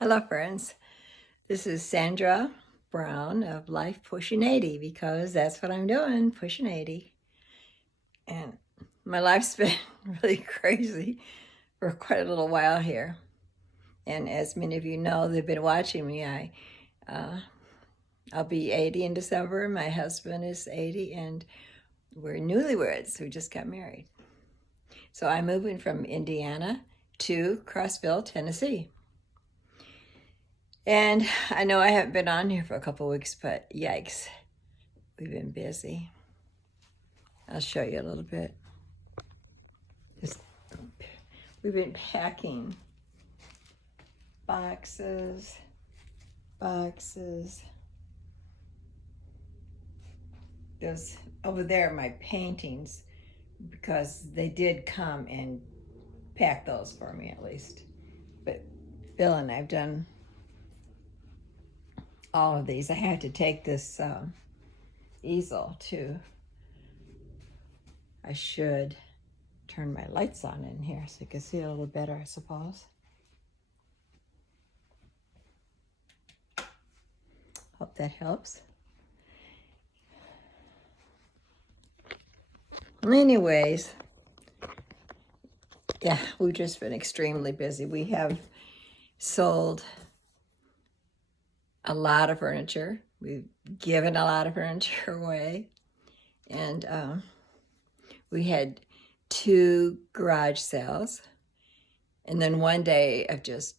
Hello, friends. This is Sandra Brown of Life Pushing 80 because that's what I'm doing, pushing 80. And my life's been really crazy for quite a little while here. And as many of you know, they've been watching me. I'll be 80 in December. My husband is 80, and we're newlyweds. We just got married. So I'm moving from Indiana to Crossville, Tennessee. And I know I haven't been on here for a couple of weeks, but yikes, we've been busy. I'll show you a little bit. We've been packing boxes. Those over there are my paintings because they did come and pack those for me at least. But Bill and I've done all of these. I had to take this easel too. I should turn my lights on in here so you can see it a little better, I suppose. Hope that helps. Anyways, yeah, we've just been extremely busy. We have sold a lot of furniture. We've given a lot of furniture away. And we had 2 garage sales. And then one day of just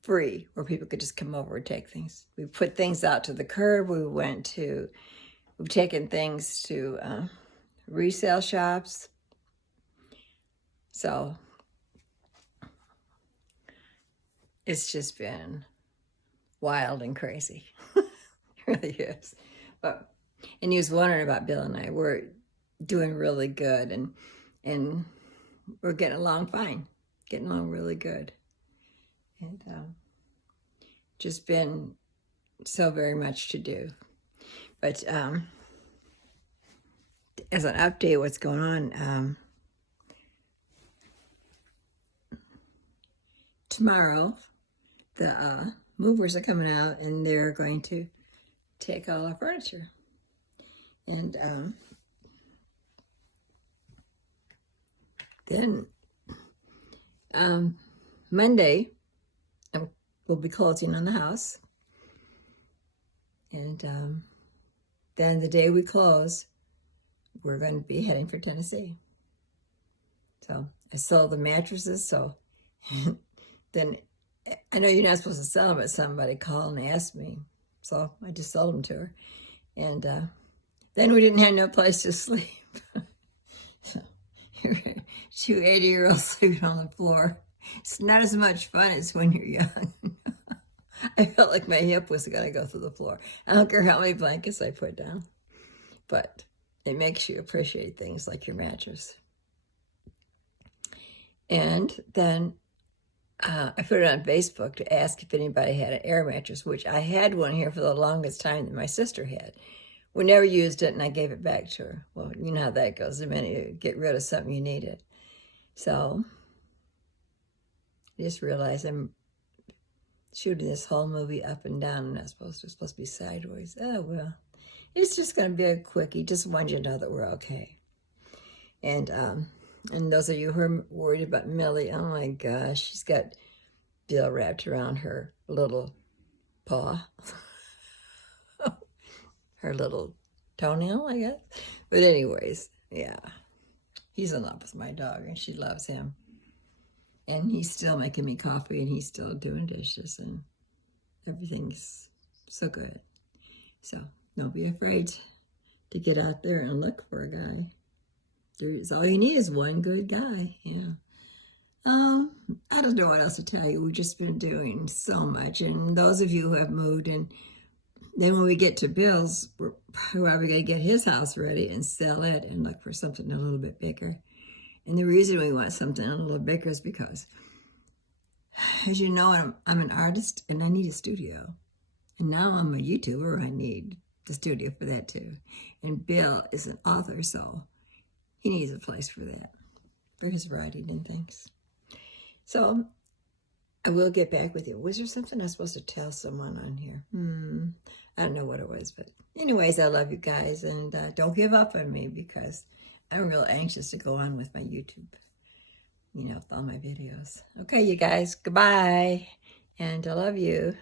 free where people could just come over and take things. We put things out to the curb. We've taken things to resale shops. So it's just been wild and crazy. It really is. And you was wondering about Bill and I. We're doing really good, and we're getting along fine, getting along really good. And just been so very much to do. But as an update, what's going on, tomorrow, the movers are coming out, and they're going to take all our furniture. And then Monday, we'll be closing on the house. And then the day we close, we're going to be heading for Tennessee. So I sold the mattresses. So then I know you're not supposed to sell them, but somebody called and asked me. So I just sold them to her. And then we didn't have no place to sleep. So you're 2 80-year-olds sleeping on the floor. It's not as much fun as when you're young. I felt like my hip was going to go through the floor. I don't care how many blankets I put down. But it makes you appreciate things like your mattress. And then I put it on Facebook to ask if anybody had an air mattress, which I had one here for the longest time that my sister had. We never used it, and I gave it back to her. Well, you know how that goes. The minute you get rid of something, you need it. So I just realized I'm shooting this whole movie up and down. I'm not supposed to. It's supposed to be sideways. Oh, well. It's just going to be a quickie. Just want you to know that we're okay. And those of you who are worried about Millie, oh my gosh, she's got Bill wrapped around her little paw. Her little toenail, I guess. But anyways, yeah. He's in love with my dog, and she loves him. And he's still making me coffee, and he's still doing dishes, and everything's so good. So don't be afraid to get out there and look for a guy. There's all you need is one good guy. Yeah. I don't know what else to tell you. We've just been doing so much. And those of you who have moved, and then when we get to Bill's, we're probably going to get his house ready and sell it and look for something a little bit bigger. And the reason we want something a little bigger is because, as you know, I'm an artist and I need a studio. And now I'm a YouTuber. I need the studio for that too. And Bill is an author, so he needs a place for that, for his writing and things. So I will get back with you. Was there something I was supposed to tell someone on here? I don't know what it was, but anyways, I love you guys, and don't give up on me because I'm real anxious to go on with my YouTube, with all my videos. Okay, you guys, goodbye, and I love you.